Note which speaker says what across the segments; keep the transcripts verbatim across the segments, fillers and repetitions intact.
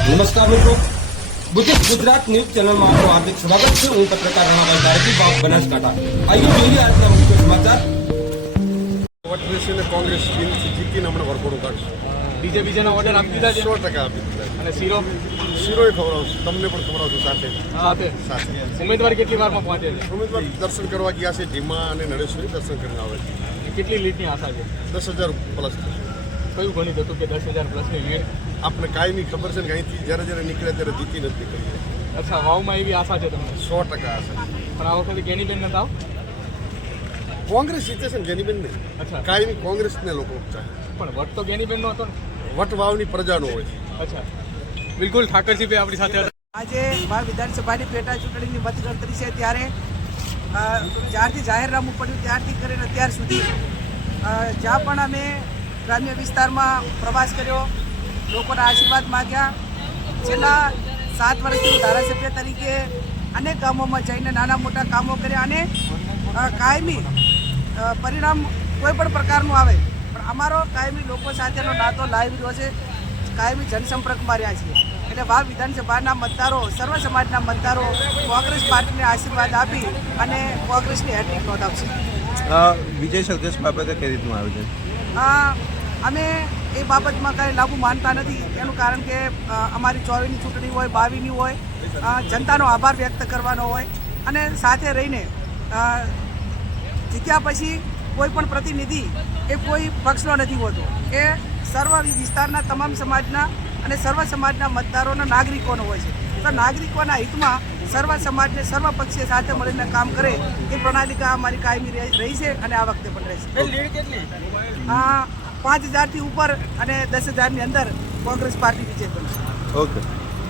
Speaker 1: નમસ્કાર મિત્રો, ગુજરાત ન્યૂઝ ચેનલમાં આપનું હાર્દિક સ્વાગત છે. હું પત્રકાર રણાભાઈ ધારકી, બાપ બનાસકાંઠા. આઈએ જોઈએ આજના મુખ્ય સમાચાર.
Speaker 2: વટરેસીને કોંગ્રેસ જીતીને હમણાં વરઘોડું કાઢશે.
Speaker 3: બીજે બીજાના ઓર્ડર આપી દીધા છે,
Speaker 2: સો ટકા આપી દીધા.
Speaker 3: અને શીરો
Speaker 2: શીરોય ખવડાવશું, તમને પણ ખવડાવશું સાથે
Speaker 3: સાથે
Speaker 2: સાથે.
Speaker 3: ઉમેદવાર કેટલી વારમાં પહોંચે છે?
Speaker 2: ઉમેદવાર દર્શન કરવા ગયા છે, ધીમા અને નરેશ્વરી દર્શન કરીને આવે છે.
Speaker 3: કેટલી લીડની આશા છે?
Speaker 2: દસ હજાર પ્લસ થશે.
Speaker 3: કયું ગણિત હતું કે દસ હજાર પ્લસની લીડ?
Speaker 2: આપણે કાંઈ નહીં ખબર છે ને, અહીંથી જ્યારે જ્યારે નીકળે ત્યારે જીતી નથી નીકળી.
Speaker 3: અચ્છા, વાવમાં એવી આશા છે તમને?
Speaker 2: સો ટકા હશે.
Speaker 3: પણ આ વખતે ગેનીબેન નતા આવ?
Speaker 2: કોંગ્રેસ જીતે છે ને ગેનીબેન નહીં.
Speaker 3: અચ્છા,
Speaker 2: કાંઈ નહીં, કોંગ્રેસને લોકો ચાહે.
Speaker 3: પણ વટ તો ગેનીબેન નો હતો ને?
Speaker 2: વટ વાવની પ્રજાનો હોય છે.
Speaker 3: અચ્છા, બિલકુલ. ઠાકરજીભાઈ આપણી સાથે હતા.
Speaker 4: આજે વાવ વિધાનસભાની પેટા ચૂંટણીની મતગણતરી છે, ત્યારે અ, જ્યારથી જાહેરનામું પડ્યું ત્યારથી કરીને અત્યાર સુધી અ, જ્યાં પણ અમે ગ્રામ્ય વિસ્તારમાં પ્રવાસ કર્યો, લોકોના આશીર્વાદ માગ્યા. છેલ્લા સાત વર્ષથી હું ધારાસભ્ય તરીકે અનેક ગામોમાં જઈને નાના મોટા કામો કર્યા, અને અ, કાયમી અ, પરિણામ કોઈ પણ પ્રકારનું આવે પણ અમારો કાયમી લોકો સાથેનો નાતો લાવી રહ્યો છે. કાયમી જનસંપર્કમાં રહ્યા છીએ. એટલે વાવ વિધાનસભાના મતદારો, સર્વ સમાજના મતદારો કોંગ્રેસ પાર્ટીને આશીર્વાદ આપી અને કોંગ્રેસની હેટ્રિક નોંધાવશે.
Speaker 5: વિજય સરઘસ બાબતે કઈ રીતનું આયોજન?
Speaker 4: અ, અમે એ બાબતમાં કાંઈ લાગુ માનતા નથી. એનું કારણ કે અ, અમારી ચોવીસની ચૂંટણી હોય, બાવીસની હોય, અ, જનતાનો આભાર વ્યક્ત કરવાનો હોય, અને સાથે રહીને અ, જીત્યા પછી કોઈ પણ પ્રતિનિધિ એ કોઈ પક્ષનો નથી હોતો. એ સર્વ વિસ્તારના તમામ સમાજના અને સર્વ સમાજના મતદારોના નાગરિકોનો હોય છે. તો નાગરિકોના હિતમાં સર્વ સમાજને સર્વ પક્ષીય સાથે મળીને કામ કરે એ પ્રણાલિકા અમારી કાયમી રહી છે અને આ વખતે પણ રહેશે.
Speaker 3: લીડ કેટલી?
Speaker 4: આ પાંચ હજારથી ઉપર અને દસ હજારની અંદર કોંગ્રેસ પાર્ટી વિજય બનશે.
Speaker 5: ઓકે,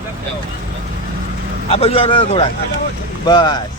Speaker 5: આ બાજુ આવ્યા થોડા બસ.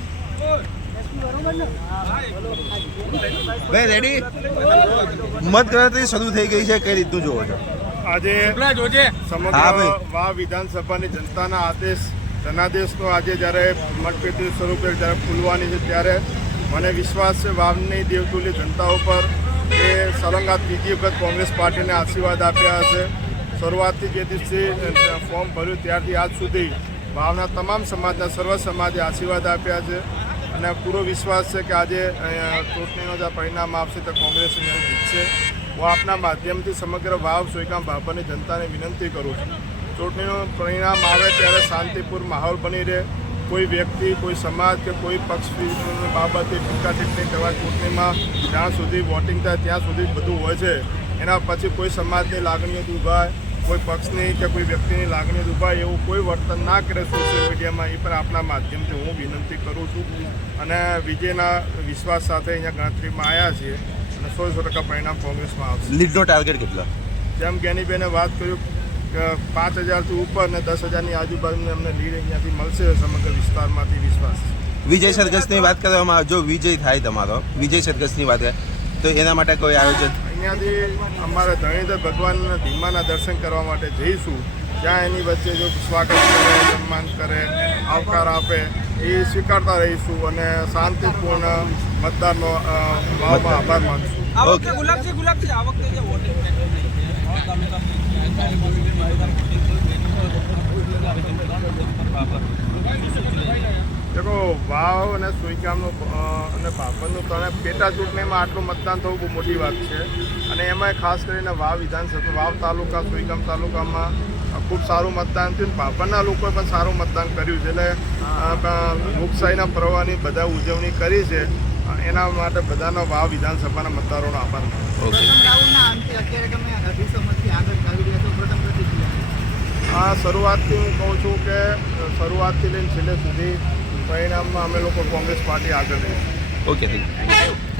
Speaker 5: ભાઈ રેડી? મતગણતરી શરૂ થઈ ગઈ છે, કઈ રીતનું જોવો છો?
Speaker 2: આજે
Speaker 3: જોજે
Speaker 5: હા
Speaker 2: સમગ્ર
Speaker 5: ભાઈ.
Speaker 2: વાવ વિધાનસભાની જનતાના આદેશ જનાદેશનો આજે જ્યારે મતપેટી સ્વરૂપે જ્યારે ખુલવાની છે, ત્યારે મને વિશ્વાસ છે વાવની દેવતુલ્ય જનતા ઉપર એ સળંગા ત્રીજી વખત કોંગ્રેસ પાર્ટીને આશીર્વાદ આપ્યા હશે. શરૂઆતથી જે દિવસે ફોર્મ ભર્યું ત્યારથી આજ સુધી વાવના તમામ સમાજના સર્વ સમાજે આશીર્વાદ આપ્યા છે, અને પૂરો વિશ્વાસ છે કે આજે ચૂંટણીનો જે પરિણામ આવશે તો કોંગ્રેસ અહીંયા જીતશે. હું આપના માધ્યમથી સમગ્ર વાવ સોયગામ બાબરની જનતાને વિનંતી કરું છું, ચૂંટણીનું પરિણામ આવે ત્યારે શાંતિપૂર્ણ માહોલ બની રહે. કોઈ વ્યક્તિ, કોઈ સમાજ કે કોઈ પક્ષ બાબતે ટીકા ટિપ્પણી કરવા ચૂંટણીમાં જ્યાં સુધી વોટિંગ થાય ત્યાં સુધી બધું હોય છે. એના પછી કોઈ સમાજની લાગણીઓ દુભાય, કોઈ પક્ષની કે કોઈ વ્યક્તિની લાગણીઓ દુભાય એવું કોઈ વર્તન ના કરે સોશિયલ મીડિયામાં, એ પણ આપના માધ્યમથી હું વિનંતી કરું છું. અને વિજયના વિશ્વાસ સાથે અહીંયા ગણતરીમાં આવ્યા છીએ, અને સો સો ટકા પરિણામ કોંગ્રેસમાં આવશે.
Speaker 5: લીડનો ટાર્ગેટ કેટલો?
Speaker 2: જેમ જ્ઞાનીબેને વાત કર્યું કે પાંચ હજારથી ઉપર ને દસ હજારની આજુબાજુની અમને લીડ અહીંયાથી મળશે સમગ્ર વિસ્તારમાંથી વિશ્વાસ.
Speaker 5: વિજય સરઘસની વાત કરવામાં આવે, જો વિજય થાય તમારો, વિજય સરઘસની વાત થાય તો એના માટે કોઈ આયોજન?
Speaker 2: અહીંયાથી અમારે ધણીધર ભગવાનના ધીમાના દર્શન કરવા માટે જઈશું. જ્યાં એની વચ્ચે જો સ્વાગત કરે, સન્માન કરે, આવકાર આપે એ સ્વીકારતા રહીશું, અને શાંતિપૂર્ણ મતદારનો ભાવમાં આભાર માનશું.
Speaker 5: ઓકે.
Speaker 2: દેખો, વાવ અને સુઈગામનું અને ભાભરનું ત્રણે પેટા ચૂંટણીમાં આટલું મતદાન થવું બહુ મોટી વાત છે, અને એમાંય ખાસ કરીને વાવ વિધાનસભા વાવ તાલુકા સુઈગામ તાલુકામાં ખૂબ સારું મતદાન થયું. ભાભરના લોકોએ પણ સારું મતદાન કર્યું છે, એટલે લોકશાહીના પ્રવાહની બધા ઉજવણી કરી છે. એના માટે બધાનો વાવ વિધાનસભાના મતદારોનો આભાર. આ શરૂઆતથી હું કહું છું કે શરૂઆતથી લઈને છેલ્લે સુધી પરિણામમાં અમે લોકો કોંગ્રેસ પાર્ટી આગળ રહી.
Speaker 5: Okay, thank you.